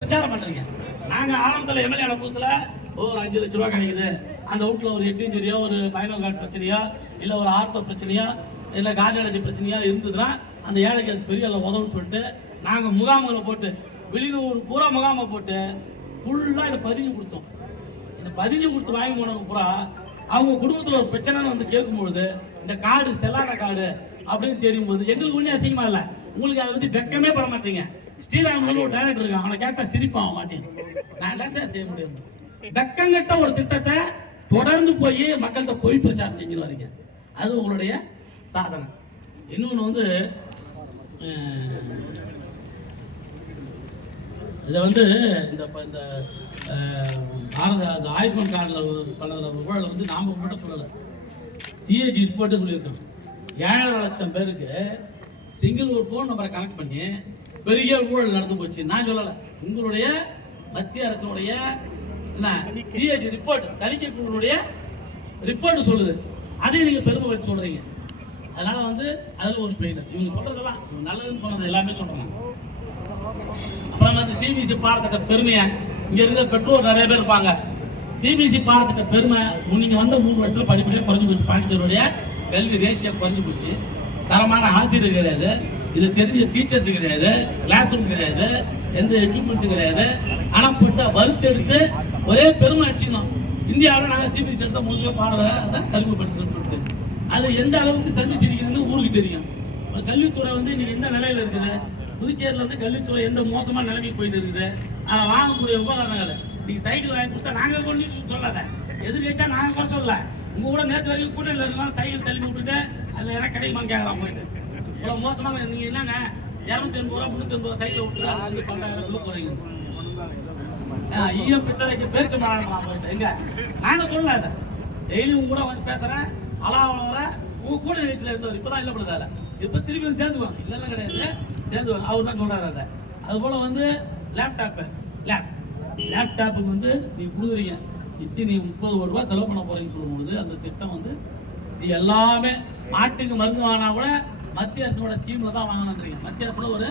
பிரச்சாரம் பண்றீங்க. நாங்க ஆரம்பத்தில் எம்எல்ஏ புதுசுல ஒரு 5 லட்சம் ரூபாய் கிடைக்குது, அந்த வீட்டுல ஒரு 8 இன்ஜுரியோ ஒரு பைனல் கார்டு பிரச்சனையோ இல்ல ஒரு ஆர்த்தோ பிரச்சனையோ இல்ல கார்டியாலஜி பிரச்சனையோ இருந்ததுன்னா அந்த ஏழைக்கு அது பெரிய உதவுன்னு சொல்லிட்டு நாங்க முகாம்களை போட்டு வெளியூர் பூரா முகாமை போட்டு ஃபுல்லா இதை பதிஞ்சு கொடுத்தோம். இந்த பதிஞ்சு கொடுத்து வாங்கி போனவங்க பூரா அவங்க குடும்பத்தில் ஒரு பிரச்சனைன்னு வந்து கேட்கும்பொழுது இந்த கார்டு செல்லாத கார்டு அப்படின்னு தெரியும் போது எங்களுக்கு ஒன்றும் அசிங்கமா இல்லை, உங்களுக்கு அதை வந்து வெக்கமே பட மாட்டீங்க. ஸ்ரீராமன் ஒரு டைரக்டர் இருக்கான், அவனை கேட்டா சிரிப்பாக மாட்டேன். நான் என்ன சார் செய்ய முடியும்? வெக்கங்கட்ட ஒரு திட்டத்தை தொடர்ந்து போய் மக்கள்கிட்ட போய் பிரச்சாரம் செஞ்சு வரீங்க, அது உங்களுடைய சாதனை. இன்னொன்று வந்து இதை வந்து இந்த பாரத ஆயுஷ்மான் கார்டில் பண்ணதில் ஊழல் வந்து நாம மட்டும் சொல்லலை, சிஏஜி ரிப்போர்ட்டு சொல்லியிருக்கோம். 7.5 லட்சம் பேருக்கு சிங்கிள் ஒரு ஃபோன் நம்பரை கனெக்ட் பண்ணி பெரிய ஊழல் நடந்து போச்சு. நான் சொல்லலை, உங்களுடைய மத்திய அரசுடைய சிஏஜி ரிப்போர்ட் தணிக்கை குழுவுடைய ரிப்போர்ட் சொல்லுது, அதையும் நீங்க பெருமை வச்சு சொல்றீங்க. அதனால வந்து அதுல ஒரு பெயின் இவங்க சொல்றதெல்லாம் நல்லதுன்னு சொன்னது எல்லாமே சொல்றாங்க. அப்புறம் வந்து சிபிஎஸ்சி பாடத்திட்ட பெருமையை இங்க இருக்கிற பெற்றோர் நிறைய பேர் இருப்பாங்க. சிபிஎஸ்சி பாடத்திட்ட பெருமை நீங்க வந்த 3 வருஷத்துல படிப்படியாக குறைஞ்சு போச்சு. பாண்டிச்சேரியுடைய கல்வி தேசிய குறைஞ்சு போச்சு. தரமான ஆசிரியர் கிடையாது, இது தெரிஞ்ச டீச்சர்ஸ் கிடையாது, கிளாஸ் ரூம் கிடையாது, எந்த எக்யூப்மெண்ட்ஸும் கிடையாது. ஆனால் போட்டு வறுத்தெடுத்து ஒரே பெருமை அடிச்சுக்கணும், இந்தியாவில் நாங்கள் சிபிஎஸ்சி எடுத்த முழுக்க பாடுறத கல்விப்படுத்துறோம்னு சொல்லிட்டு அது எந்த அளவுக்கு சந்தி சிரிக்குதுன்னு ஊருக்கு தெரியும். கல்வித்துறை வந்து இன்னைக்கு எந்த நிலையில் இருக்குது, புதுச்சேரியில் வந்து கல்வித்துறை எந்த மோசமான நிலைமைக்கு போயிட்டு இருக்குது. அதை வாங்கக்கூடிய உபகரணங்கள் நீங்கள் சைக்கிள் வாங்கி கொடுத்தா நாங்கள் கொண்டு சொல்லாத, எதிர்கட்சா நாங்கள் கூட சொல்லல. உங்க கூட நேற்று வரைக்கும் கூட்டணியில் இருக்கலாம், சைக்கிள் தள்ளி விட்டுட்டு அது எனக்கு கிடைக்குமான்னு கேட்கலாம் போயிட்டு. இவ்வளோ மோசமாக நீங்கள் என்னங்க 280 ரூபா 380 ரூபா சைக்கிள் விட்டுட்டு அது வந்து 12,000 போறீங்க. ஈய பித்தரைக்கு பேச்சு மாறலாம் போயிட்டு எங்க நாங்கள் சொல்லல. டெய்லி உங்க கூட வந்து பேசுறேன், அலாவல உங்க கூட நிகழ்ச்சியில் இருந்தவர் இப்பதான் இல்லை பண்ணுறாரு, இப்போ திருப்பி சேர்ந்துக்குவாங்க. இல்லைன்னா கிடையாது, சேர்ந்துவாங்க. அவர் தான் சொல்றாரு அதை. அது போல வந்து லேப்டாப்புக்கு வந்து நீங்க கொடுக்குறீங்க, நீ 30 கோடி ரூபாய் செலவு பண்ண போறீங்கன்னு சொல்லும்போது அந்த திட்டம் வந்து நீ எல்லாமே மாட்டுக்கு மருந்து வாங்கினா கூட மத்திய அரசோட ஸ்கீம்ல தான் வாங்கணுன்றீங்க. மத்திய அரசோட ஒரு